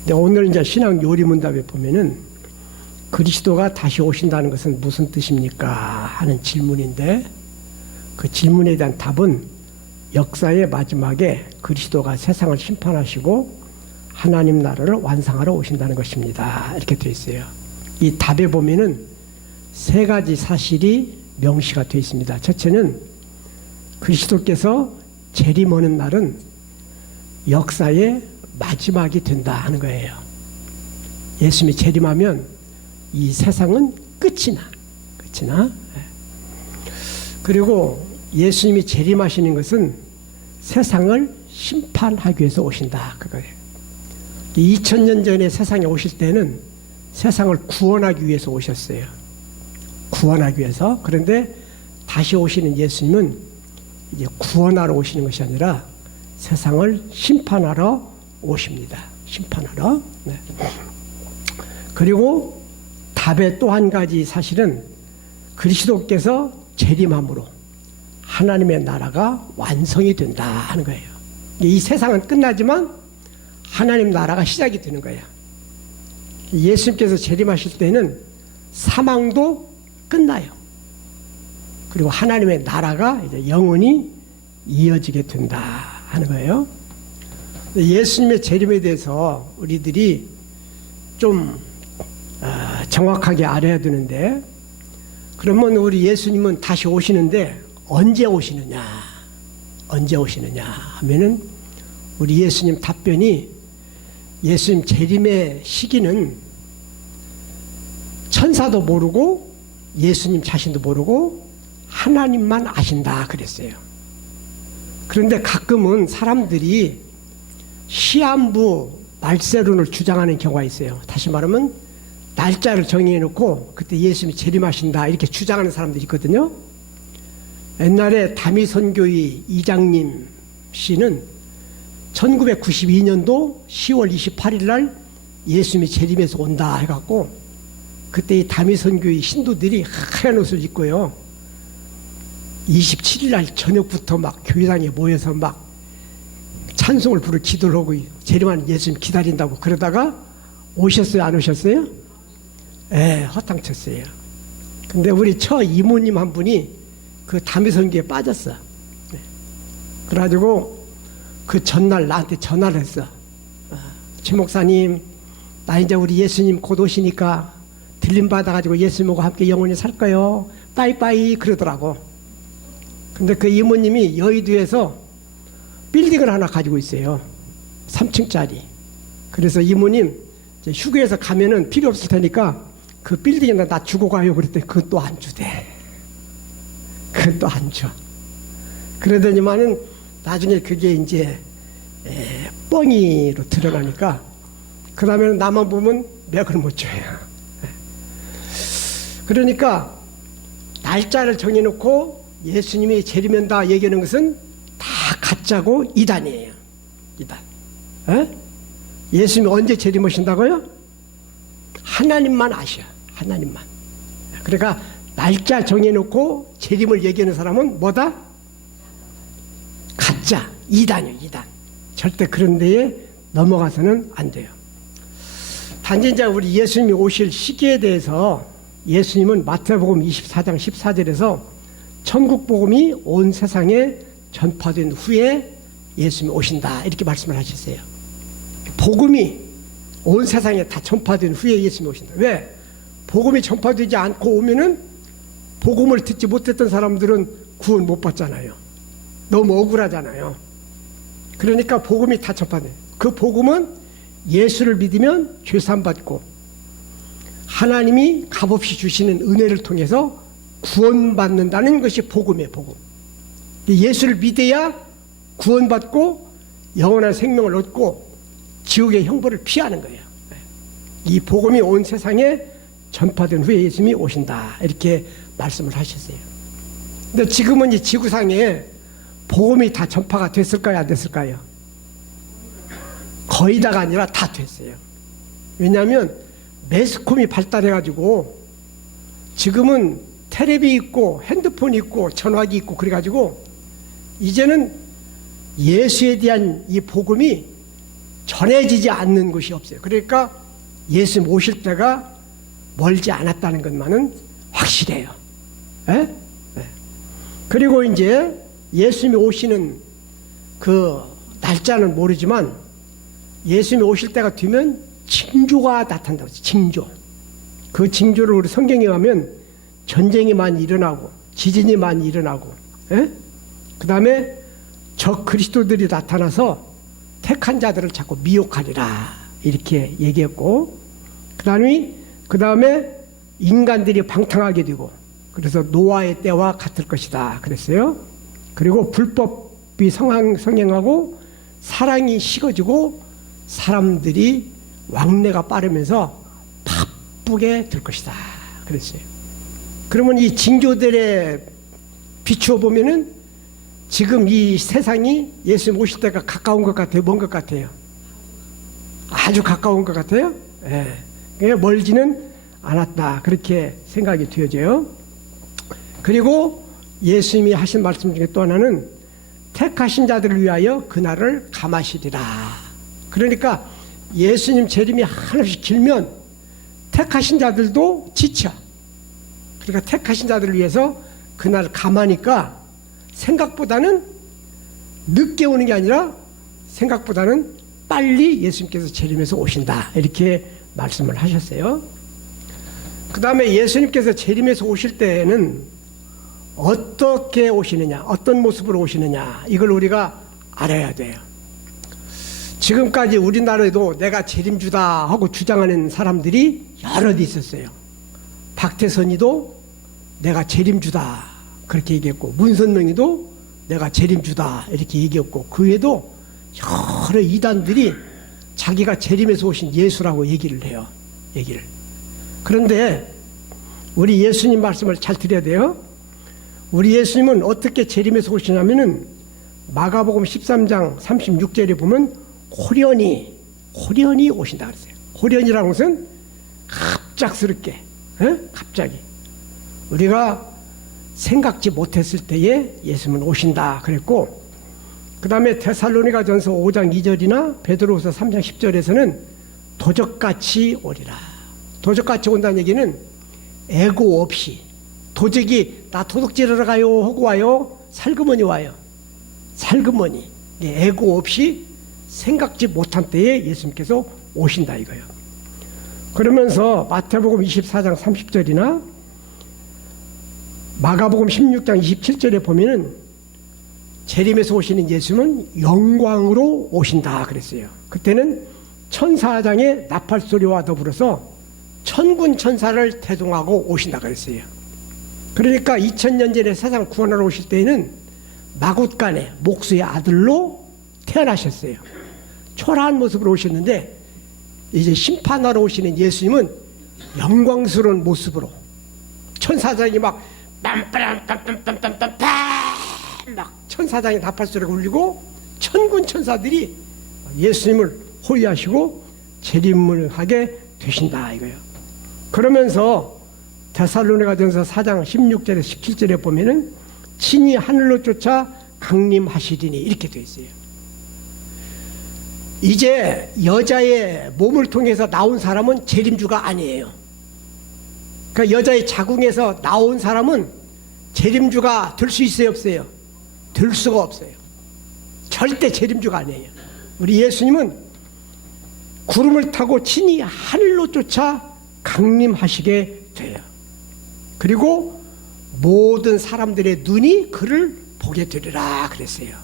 근데 오늘 이제 신앙 요리문답에 보면은 그리스도가 다시 오신다는 것은 무슨 뜻입니까? 하는 질문인데 그 질문에 대한 답은 역사의 마지막에 그리스도가 세상을 심판하시고 하나님 나라를 완성하러 오신다는 것입니다. 이렇게 되어 있어요. 이 답에 보면은 세 가지 사실이 명시가 되어 있습니다. 첫째는 그리스도께서 재림하는 날은 역사의 마지막이 된다 하는 거예요. 예수님이 재림하면 이 세상은 끝이 나. 그리고 예수님이 재림하시는 것은 세상을 심판하기 위해서 오신다 그거예요. 2000년 전에 세상에 오실 때는 세상을 구원하기 위해서 오셨어요. 구원하기 위해서. 그런데 다시 오시는 예수님은 이제 구원하러 오시는 것이 아니라 세상을 심판하러 오십니다. 심판하러. 네. 그리고 답의 또 한 가지 사실은 그리스도께서 재림함으로 하나님의 나라가 완성이 된다 하는 거예요. 이 세상은 끝나지만 하나님 나라가 시작이 되는 거예요. 예수님께서 재림하실 때는 사망도 끝나요. 그리고 하나님의 나라가 이제 영원히 이어지게 된다 하는 거예요. 예수님의 재림에 대해서 우리들이 좀 정확하게 알아야 되는데, 그러면 우리 예수님은 다시 오시는데 언제 오시느냐 하면은 우리 예수님 답변이 예수님 재림의 시기는 천사도 모르고 예수님 자신도 모르고 하나님만 아신다 그랬어요. 그런데 가끔은 사람들이 시한부 말세론을 주장하는 경우가 있어요. 다시 말하면 날짜를 정해놓고 그때 예수님이 재림하신다 이렇게 주장하는 사람들이 있거든요. 옛날에 다미선교회 이장님 씨는 1992년도 10월 28일 날 예수님이 재림해서 온다 해갖고 그때 이 다미선교회 신도들이 하얀 옷을 입고요. 27일 날 저녁부터 막 교회당에 모여서 막 찬송을 부르고 기도를 하고 재림하는 예수님 기다린다고 그러다가 오셨어요? 안 오셨어요? 예, 허탕쳤어요. 근데 우리 처 이모님 한 분이 그 다미선교에 빠졌어. 네. 그래가지고 그 전날 나한테 전화를 했어. 최 목사님, 나 이제 우리 예수님 곧 오시니까 들림 받아가지고 예수님하고 함께 영원히 살 거요. 빠이빠이 그러더라고. 근데 그 이모님이 여의도에서 빌딩을 하나 가지고 있어요. 3층짜리. 그래서 이모님 이제 휴게에서 가면은 필요 없을 테니까 그 빌딩에다 나 주고 가요. 그랬더니 그건 또 안 주대. 그건 또 안 줘. 그러더니만은 나중에 그게 이제 뻥이로 드러나니까 그 다음에는 나만 보면 맥을 못 줘요. 그러니까 날짜를 정해놓고 예수님이 재림한다 얘기하는 것은 다 가짜고 이단이에요. 이단. 예수님이 언제 재림하신다고요? 하나님만 아셔. 하나님만. 그러니까 날짜 정해놓고 재림을 얘기하는 사람은 뭐다? 가짜. 이단이요. 이단. 절대 그런 데에 넘어가서는 안 돼요. 단지 이제 우리 예수님이 오실 시기에 대해서 예수님은 마태복음 24장 14절에서 천국 복음이 온 세상에 전파된 후에 예수님이 오신다 이렇게 말씀을 하셨어요. 복음이 온 세상에 다 전파된 후에 예수님이 오신다. 왜? 복음이 전파되지 않고 오면은 복음을 듣지 못했던 사람들은 구원 못 받잖아요. 너무 억울하잖아요. 그러니까 복음이 다 전파돼요. 그 복음은 예수를 믿으면 죄사함 받고 하나님이 값없이 주시는 은혜를 통해서 구원받는다는 것이 복음이에요. 복음. 예수를 믿어야 구원받고 영원한 생명을 얻고 지옥의 형벌을 피하는 거예요. 이 복음이 온 세상에 전파된 후에 예수님이 오신다 이렇게 말씀을 하셨어요. 근데 지금은 이 지구상에 복음이 다 전파가 됐을까요? 안 됐을까요? 거의 다가 아니라 다 됐어요. 왜냐하면 매스컴이 발달해가지고 지금은 텔레비 있고 핸드폰 있고 전화기 있고 그래가지고 이제는 예수에 대한 이 복음이 전해지지 않는 곳이 없어요. 그러니까 예수님 오실 때가 멀지 않았다는 것만은 확실해요. 에? 네. 그리고 이제 예수님이 오시는 그 날짜는 모르지만 예수님이 오실 때가 되면 징조가 나타난다고 했어요. 징조. 그 징조를 우리 성경에 가면 전쟁이 많이 일어나고 지진이 많이 일어나고 그 다음에 적 그리스도들이 나타나서 택한 자들을 자꾸 미혹하리라 이렇게 얘기했고 그 다음에 인간들이 방탕하게 되고 그래서 노아의 때와 같을 것이다 그랬어요. 그리고 불법이 성행하고 사랑이 식어지고 사람들이 왕래가 빠르면서 바쁘게 될 것이다 그랬어요. 그러면 이 징조들에 비추어 보면은 지금 이 세상이 예수님 오실 때가 가까운 것 같아요? 먼 것 같아요? 아주 가까운 것 같아요? 예. 멀지는 않았다. 그렇게 생각이 되어져요. 그리고 예수님이 하신 말씀 중에 또 하나는 택하신 자들을 위하여 그날을 감하시리라. 그러니까 예수님 재림이 한없이 길면 택하신 자들도 지쳐. 그러니까 택하신 자들을 위해서 그날 감하니까 생각보다는 늦게 오는 게 아니라 생각보다는 빨리 예수님께서 재림해서 오신다. 이렇게 말씀을 하셨어요. 그 다음에 예수님께서 재림해서 오실 때에는 어떻게 오시느냐, 어떤 모습으로 오시느냐, 이걸 우리가 알아야 돼요. 지금까지 우리나라에도 내가 재림주다 하고 주장하는 사람들이 여럿 있었어요. 박태선이도 내가 재림주다 그렇게 얘기했고, 문선명이도 내가 재림주다 이렇게 얘기했고, 그 외에도 여러 이단들이 자기가 재림에서 오신 예수라고 얘기를 해요. 얘기를. 그런데 우리 예수님 말씀을 잘 들어야 돼요. 우리 예수님은 어떻게 재림에서 오시냐면은 마가복음 13장 36절에 보면 호련히 오신다 그랬어요. 호련이라는 것은 갑작스럽게, 갑자기 우리가 생각지 못했을 때에 예수님은 오신다 그랬고, 그 다음에 데살로니가전서 5장 2절이나 베드로후서 3장 10절에서는 도적같이 오리라. 도적같이 온다는 얘기는 애고 없이, 도적이 나 도둑질하러 가요 하고 와요, 살그머니 와요. 살그머니 애고 없이 생각지 못한 때에 예수님께서 오신다 이거예요. 그러면서 마태복음 24장 30절이나 마가복음 16장 27절에 보면은 재림에서 오시는 예수는 영광으로 오신다 그랬어요. 그때는 천사장의 나팔소리와 더불어서 천군 천사를 대동하고 오신다 그랬어요. 그러니까 2000년 전에 세상 구원하러 오실 때에는 마굿간의 목수의 아들로 태어나셨어요. 초라한 모습으로 오셨는데 이제 심판하러 오시는 예수님은 영광스러운 모습으로 천사장이 막 빰빰빰빰빰빰빰빰 막 천사장의 나팔소리가 울리고 천군 천사들이 예수님을 호위하시고 재림을 하게 되신다 이거예요. 그러면서 데살로니가전서 4장 16절에서 17절에 보면은 친히 하늘로 쫓아 강림하시리니 이렇게 되어 있어요. 이제 여자의 몸을 통해서 나온 사람은 재림주가 아니에요. 그러니까 여자의 자궁에서 나온 사람은 재림주가 될 수 있어요, 없어요? 될 수가 없어요. 절대 재림주가 아니에요. 우리 예수님은 구름을 타고 친히 하늘로 쫓아 강림하시게 돼요. 그리고 모든 사람들의 눈이 그를 보게 되리라 그랬어요.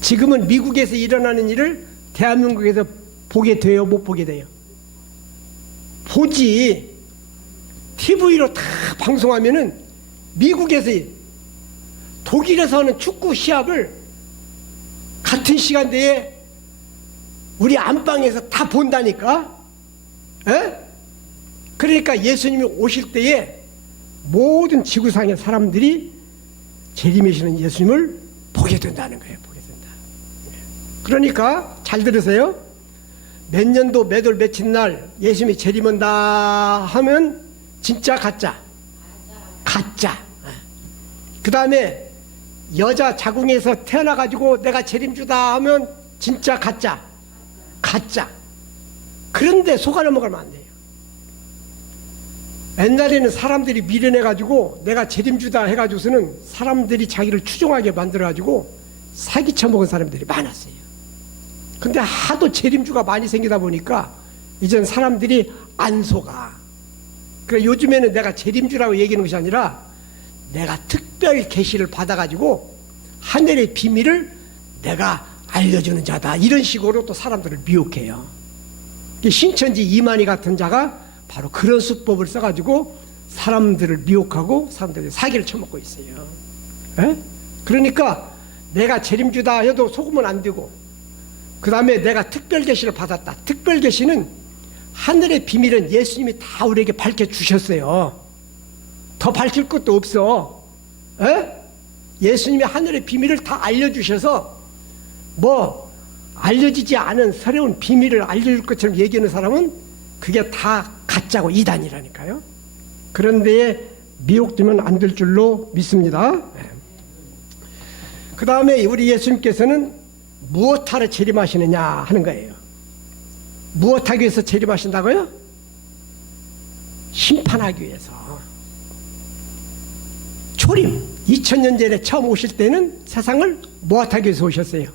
지금은 미국에서 일어나는 일을 대한민국에서 보게 돼요, 못 보게 돼요? 보지. TV로 다 방송하면은 미국에서 독일에서 하는 축구 시합을 같은 시간대에 우리 안방에서 다 본다니까. 에? 그러니까 예수님이 오실 때에 모든 지구상의 사람들이 재림이시는 예수님을 보게 된다는 거예요. 보게 된다. 그러니까 잘 들으세요. 몇 년도 몇 월 며칠 날 예수님이 재림한다 하면 진짜 가짜. 가짜. 그 다음에 여자 자궁에서 태어나가지고 내가 재림주다 하면 진짜 가짜. 가짜. 그런데 속아 넘어가면 안 돼요. 옛날에는 사람들이 미련해가지고 내가 재림주다 해가지고서는 사람들이 자기를 추종하게 만들어가지고 사기쳐 먹은 사람들이 많았어요. 근데 하도 재림주가 많이 생기다 보니까 이젠 사람들이 안 속아. 그러니까 요즘에는 내가 재림주라고 얘기하는 것이 아니라 내가 특별 계시를 받아가지고 하늘의 비밀을 내가 알려주는 자다. 이런 식으로 또 사람들을 미혹해요. 신천지 이만희 같은 자가 바로 그런 수법을 써가지고 사람들을 미혹하고 사람들이 사기를 쳐먹고 있어요. 에? 그러니까 내가 재림주다 해도 속으면 안 되고, 그 다음에 내가 특별 계시를 받았다. 특별 계시는 하늘의 비밀은 예수님이 다 우리에게 밝혀주셨어요. 더 밝힐 것도 없어. 에? 예수님이 하늘의 비밀을 다 알려주셔서 뭐 알려지지 않은 새로운 비밀을 알려줄 것처럼 얘기하는 사람은 그게 다 가짜고 이단이라니까요. 그런 데에 미혹되면 안 될 줄로 믿습니다. 그 다음에 우리 예수님께서는 무엇하러 재림하시느냐 하는 거예요. 무엇하기 위해서 재림하신다고요? 심판하기 위해서. 초림, 2000년 전에 처음 오실 때는 세상을 무엇하기 위해서 오셨어요?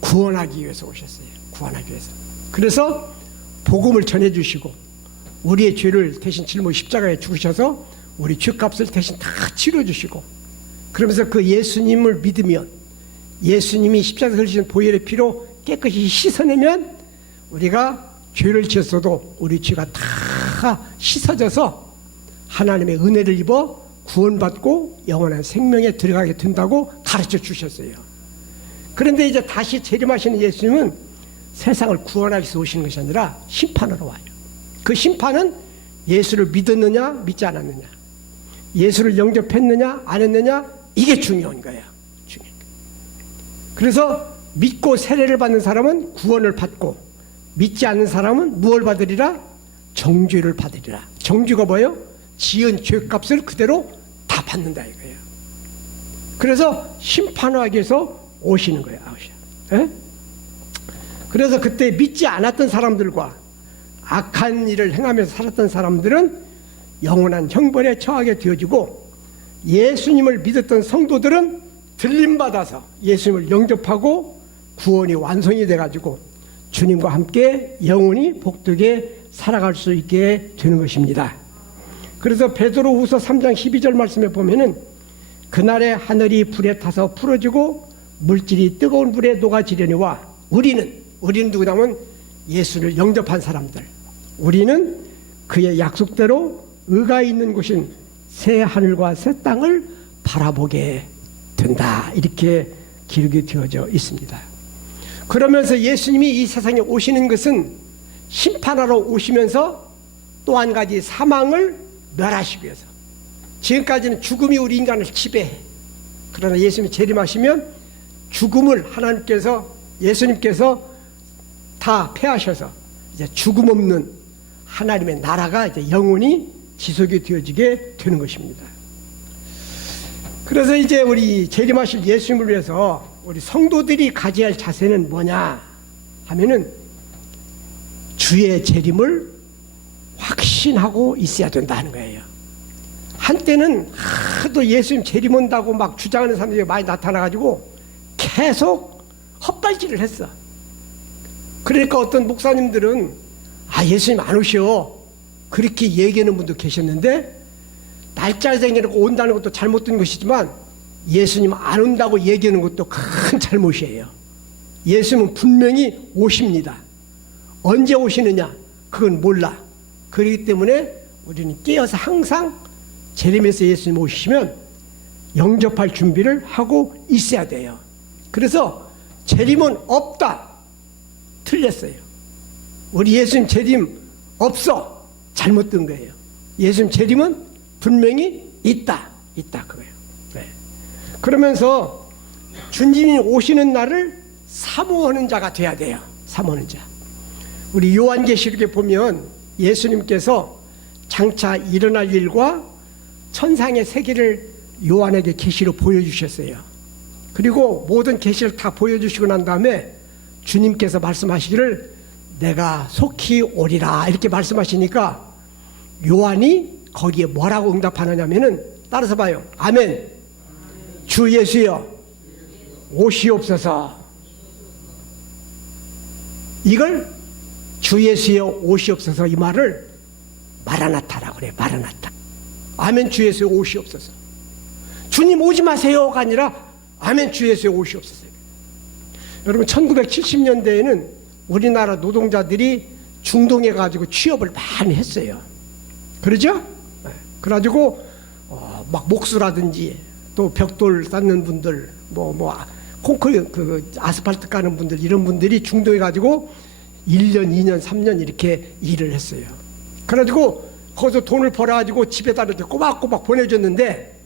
구원하기 위해서 오셨어요. 구원하기 위해서. 그래서 복음을 전해주시고 우리의 죄를 대신 짊어 십자가에 죽으셔서 우리 죄값을 대신 다 치러주시고, 그러면서 그 예수님을 믿으면, 예수님이 십자가에 흘리신 보혈의 피로 깨끗이 씻어내면 우리가 죄를 지었어도 우리 죄가 다 씻어져서 하나님의 은혜를 입어 구원받고 영원한 생명에 들어가게 된다고 가르쳐 주셨어요. 그런데 이제 다시 재림하시는 예수님은 세상을 구원하기 위해서 오시는 것이 아니라 심판하러 와요. 그 심판은 예수를 믿었느냐 믿지 않았느냐, 예수를 영접했느냐 안 했느냐, 이게 중요한 거예요. 그래서 믿고 세례를 받는 사람은 구원을 받고, 믿지 않는 사람은 무엇을 받으리라? 정죄를 받으리라. 정죄가 뭐예요? 지은 죄값을 그대로 다 받는다 이거예요. 그래서 심판하기 위해서 오시는 거예요. 에? 그래서 그때 믿지 않았던 사람들과 악한 일을 행하면서 살았던 사람들은 영원한 형벌에 처하게 되어지고, 예수님을 믿었던 성도들은 들림받아서 예수님을 영접하고 구원이 완성이 돼가지고 주님과 함께 영원히 복되게 살아갈 수 있게 되는 것입니다. 그래서 베드로후서 3장 12절 말씀에 보면은 그날에 하늘이 불에 타서 풀어지고 물질이 뜨거운 불에 녹아지려니와 우리는 누구냐면 예수를 영접한 사람들, 우리는 그의 약속대로 의가 있는 곳인 새 하늘과 새 땅을 바라보게 된다. 이렇게 기록이 되어져 있습니다. 그러면서 예수님이 이 세상에 오시는 것은 심판하러 오시면서 또 한 가지 사망을 멸하시기 위해서. 지금까지는 죽음이 우리 인간을 지배해. 그러나 예수님이 재림하시면 죽음을 하나님께서, 예수님께서 다 패하셔서 이제 죽음 없는 하나님의 나라가 이제 영원히 지속이 되어지게 되는 것입니다. 그래서 이제 우리 재림하실 예수님을 위해서 우리 성도들이 가져야 할 자세는 뭐냐 하면은 주의 재림을 확신하고 있어야 된다는 거예요. 한때는 하도 예수님 재림 온다고 막 주장하는 사람들이 많이 나타나가지고 계속 헛발질을 했어. 그러니까 어떤 목사님들은 예수님 안 오셔 그렇게 얘기하는 분도 계셨는데, 날짜 생겨놓고 온다는 것도 잘못된 것이지만 예수님 안 온다고 얘기하는 것도 큰 잘못이에요. 예수님은 분명히 오십니다. 언제 오시느냐 그건 몰라. 그렇기 때문에 우리는 깨어서 항상 재림에서 예수님 오시면 영접할 준비를 하고 있어야 돼요. 그래서 재림은 없다, 틀렸어요. 우리 예수님 재림 없어, 잘못된 거예요. 예수님 재림은 분명히 있다 그거예요. 네. 그러면서 주님이 오시는 날을 사모하는 자가 돼야 돼요. 사모하는 자. 우리 요한계시록에 보면 예수님께서 장차 일어날 일과 천상의 세계를 요한에게 계시로 보여주셨어요. 그리고 모든 계시를 다 보여주시고 난 다음에 주님께서 말씀하시기를 내가 속히 오리라 이렇게 말씀하시니까 요한이 거기에 뭐라고 응답하느냐면은 따라서 봐요. 아멘. 주 예수여 오시옵소서. 이걸 주 예수여 오시옵소서 이 말을 마라나타라고 그래요. 마라나타. 아멘 주 예수여 오시옵소서. 주님 오지 마세요가 아니라 아멘 주 예수여 오시옵소서. 여러분 1970년대에는 우리나라 노동자들이 중동에 가지고 취업을 많이 했어요. 그러죠? 그래가지고 막 목수라든지 또 벽돌 쌓는 분들 콘크리트 그 아스팔트 까는 분들 이런 분들이 중동에 가지고 1년, 2년, 3년 이렇게 일을 했어요. 그래가지고 거기서 돈을 벌어가지고 집에다 이렇게 꼬박꼬박 보내줬는데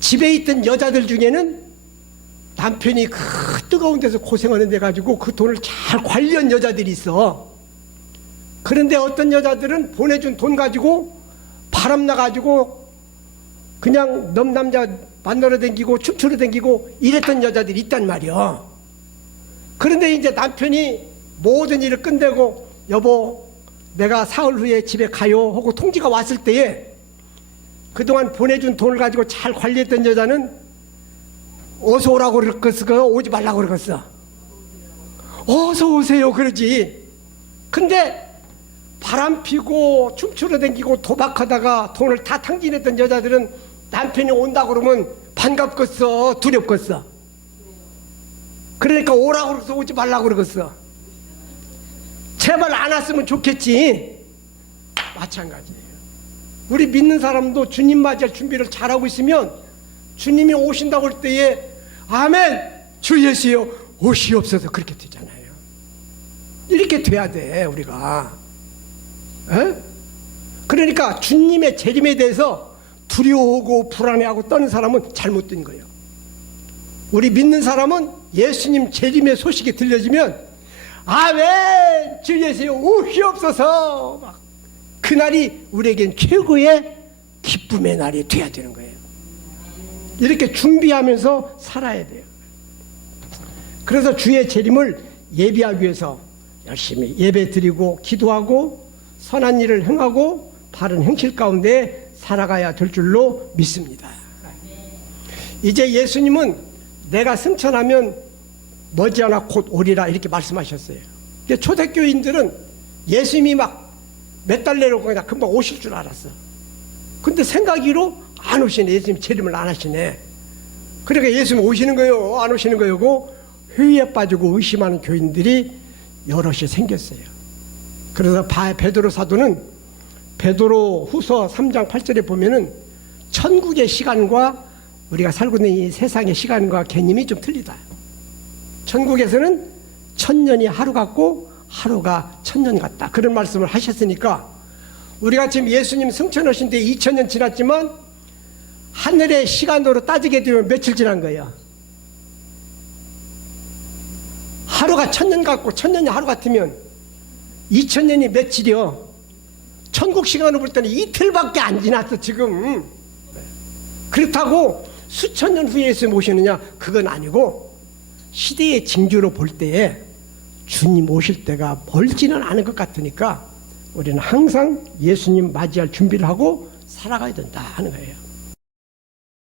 집에 있던 여자들 중에는 남편이 그 뜨거운 데서 고생하는 데 가지고 그 돈을 잘 관리한 여자들이 있어. 그런데 어떤 여자들은 보내준 돈 가지고 바람 나가지고 그냥 남자 만나러 댕기고 춤추러 댕기고 이랬던 여자들이 있단 말이야. 그런데 이제 남편이 모든 일을 끝내고 여보 내가 사흘 후에 집에 가요 하고 통지가 왔을 때에 그동안 보내준 돈을 가지고 잘 관리했던 여자는 어서 오라고 그랬어? 오지 말라고 그랬어? 어서 오세요 그러지. 근데 바람 피고 춤추러 댕기고 도박하다가 돈을 다 탕진했던 여자들은 남편이 온다고 그러면 반갑겠어? 두렵겠어? 그러니까 오라고 그래서 오지 말라고 그러겠어? 제발 안 왔으면 좋겠지. 마찬가지예요. 우리 믿는 사람도 주님 맞이할 준비를 잘하고 있으면 주님이 오신다고 할 때에 아멘 주 예수여 오시옵소서 그렇게 되잖아요. 이렇게 돼야 돼 우리가. 에? 그러니까 주님의 재림에 대해서 두려워하고 불안해하고 떠는 사람은 잘못된 거예요. 우리 믿는 사람은 예수님 재림의 소식이 들려지면 아멘 주 예수여 오시옵소서 막 그날이 우리에겐 최고의 기쁨의 날이 돼야 되는 거예요. 이렇게 준비하면서 살아야 돼요. 그래서 주의 재림을 예비하기 위해서 열심히 예배 드리고 기도하고 선한 일을 행하고 바른 행실 가운데 살아가야 될 줄로 믿습니다. 이제 예수님은 내가 승천하면 머지않아 곧 오리라 이렇게 말씀하셨어요. 초대교인들은 예수님이 막 몇 달 내로 그냥 금방 오실 줄 알았어. 근데 생각이로 안 오시네. 예수님 재림을 안 하시네. 그러니까 예수님 오시는 거요 안 오시는 거요고 회의에 빠지고 의심하는 교인들이 여럿이 생겼어요. 그래서 베드로 사도는 베드로 후서 3장 8절에 보면은 천국의 시간과 우리가 살고 있는 이 세상의 시간과 개념이 좀 틀리다. 천국에서는 1000년이 하루 같고 하루가 1000년 같다. 그런 말씀을 하셨으니까 우리가 지금 예수님 승천하신 데 2000년 지났지만 하늘의 시간으로 따지게 되면 며칠 지난 거예요? 하루가 1000년 같고 1000년이 하루 같으면 2000년이 며칠이요? 천국 시간으로 볼 때는 이틀밖에 안 지났어 지금. 그렇다고 수천 년 후에 예수님 오시느냐? 그건 아니고 시대의 징조로 볼 때에 주님 오실 때가 멀지는 않은 것 같으니까 우리는 항상 예수님 맞이할 준비를 하고 살아가야 된다 하는 거예요.